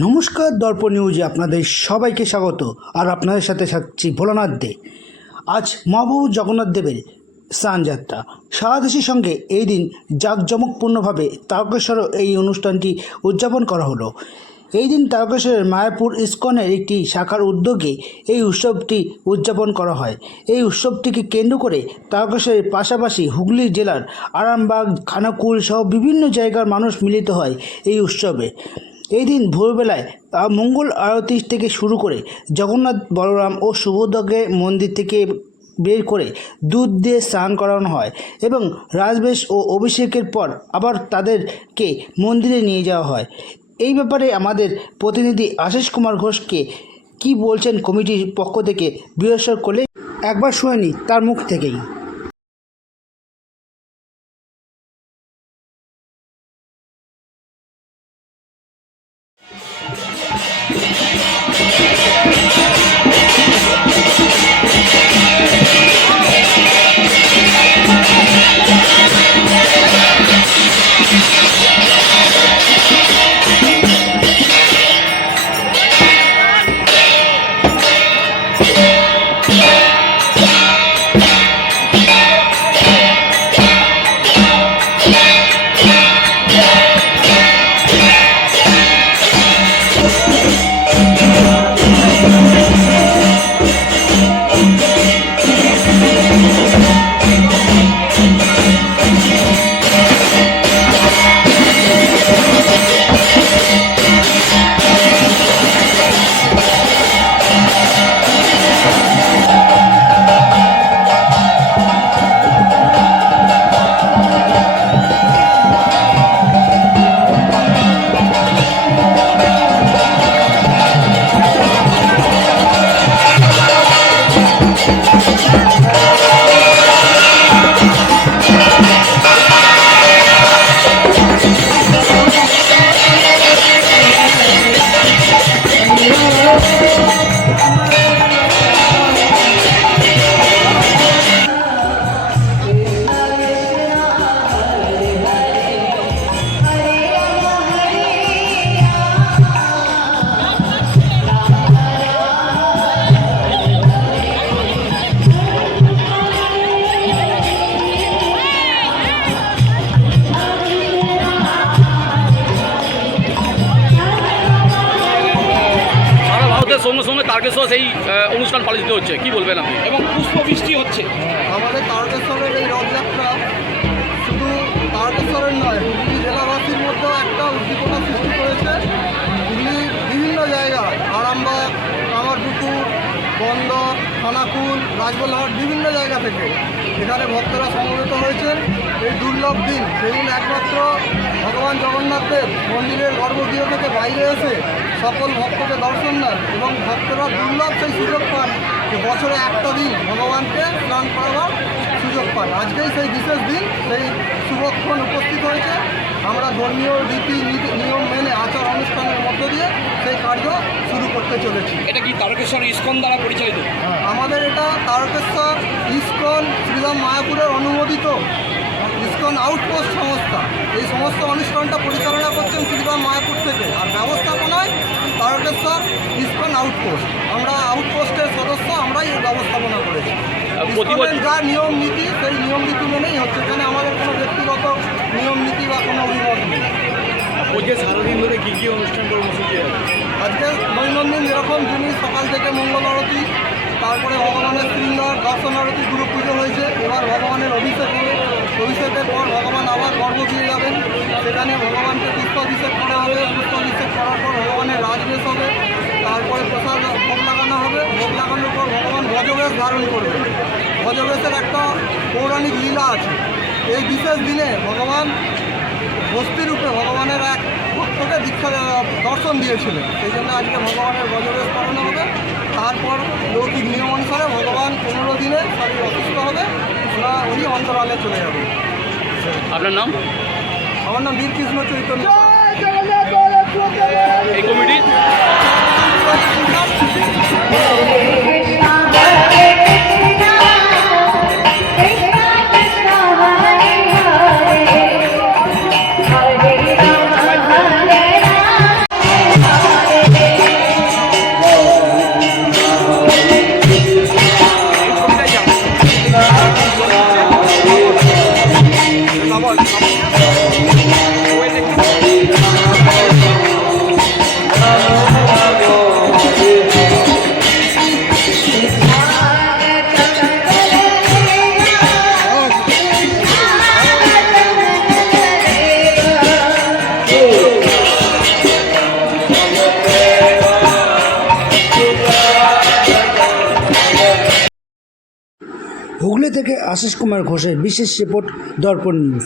নমস্কার, দর্পণ নিউজে আপনাদের সবাইকে স্বাগত। আর আপনাদের সাথে থাকছি ভোলানাথ দে। আজ মহাপ্রভু জগন্নাথ দেবের স্নানযাত্রা। সারা দেশের সঙ্গে এই দিন জাঁকজমকপূর্ণভাবে তারকেশ্বরও এই অনুষ্ঠানটি উদযাপন করা হলো। এই দিন তারকেশ্বরের মায়াপুর ইস্কনের একটি শাখার উদ্যোগে এই উৎসবটি উদযাপন করা হয়। এই উৎসবটিকে কেন্দ্র করে তারকেশ্বরের পাশাপাশি হুগলি জেলার আরামবাগ, খানাকুল সহ বিভিন্ন জায়গার মানুষ মিলিত হয় এই উৎসবে। এই দিন ভোরবেলায় মঙ্গল আরতি থেকে শুরু করে জগন্নাথ, বলরাম ও সুভদ্রাকে মন্দির থেকে বের করে দুধ দিয়ে স্নান করানো হয় এবং রাজবেশ ও অভিষেকের পর আবার তাদেরকে মন্দিরে নিয়ে যাওয়া হয়। এই ব্যাপারে আমাদের প্রতিনিধি আশিস কুমার ঘোষকে কি বলছেন কমিটির পক্ষ থেকে বিবেচনা করলে একবার শুনে নিই তার মুখ থেকেই। সঙ্গে সঙ্গে তারকেশ্বর সেই অনুষ্ঠান পালিত হচ্ছে, কি বলবেন আপনি? এবং পুষ্পবৃষ্টি হচ্ছে। আমাদের তারকেশ্বরের এই রথযাত্রা শুধু তারকেশ্বরের নয়, হুগলি জেলাবাসীর মধ্যেও একটা উদ্দীপনা সৃষ্টি করেছে। হুগলির বিভিন্ন জায়গায় আরামবাগ, কামারপুকুর, বন্দর, খানাকুল, রাজবলহাট বিভিন্ন জায়গা থেকে এখানে ভক্তরা সমবেত হয়েছেন। এই দুর্লভ দিন, সেদিন একমাত্র ভগবান জগন্নাথের মন্দিরের গর্ভগৃহ থেকে বাইরে এসে সকল ভক্তকে দর্শন দেন এবং ভক্তরা দুর্লভ সেই সুযোগ পান যে বছরে একটা দিন ভগবানকে স্নান করাবার সুযোগ পান। আজকেই সেই বিশেষ দিন, সেই শুভক্ষণ উপস্থিত হয়েছে। আমরা ধর্মীয় রীতি নিয়ম মেনে আচার অনুষ্ঠানের মধ্য দিয়ে সেই কার্য শুরু করতে চলেছি। এটা কি তারকেশ্বর ইস্কন দ্বারা পরিচালিত? আমাদের এটা তারকেশ্বর ইস্কন শ্রীরাম মায়াপুরের অনুমোদিত ইস্কন আউটপোস্ট সংস্থা। এই সমস্ত অনুষ্ঠানটা পরিচালনা করছেন শ্রীরাম মায়াপুর থেকে, আর ব্যবস্থাপনায় তারকেশ্বর ইস্কন আউটপোস্ট। আমরা আউটপোস্টের সদস্য, আমরাই এই ব্যবস্থাপনা করেছি। যা নিয়ম নীতি সেই নিয়ম নীতি মেনেই হচ্ছে, এখানে আমাদের কোনো ব্যক্তিগত নিয়ম নীতি বা কোনো অভিমত নেই। ওই সারাদিন ধরে কী কী অনুষ্ঠান কর্মসূচি আছে? আজকে দৈনন্দিন যেরকম যিনি সকাল থেকে মঙ্গল আরতি, তারপরে ভগবানের শৃঙ্গার দর্শন আরতি, গুরু পুজো হয়েছে। এবার ভগবানের অভিষেক হবে। অভিষেকের পর ভগবান আবার গর্ভগৃহে যাবেন, সেখানে ভগবানকে পুষ্পাভিষেক করা হবে। পুষ্পাভিষেক করার পর ভগবানের রাজবেশ হবে, তারপরে প্রসাদ ভোগ লাগানো হবে। ভোগ লাগানোর পর ভগবান গজবেশ ধারণ করবে। গজবেশের একটা পৌরাণিক লীলা আছে। এই বিশেষ দিনে ভগবান ভস্তিরূপে ভগবানের এক ভক্তকে দীক্ষা দর্শন দিয়েছিলেন, সেই জন্য আজকে ভগবানের গজবেশ করানো হবে। তারপর লৌকিক নিয়ম অনুসারে ভগবান 15 দিনে শরীর অসুস্থ হবে, উনি অন্তরালে চলে যাবে। আপনার নাম? আমার নাম বীরকৃষ্ণ চৈতন্য। এই কমিটি থেকে আশিস কুমার ঘোষের বিশেষ রিপোর্ট দর্পণ নিউজ।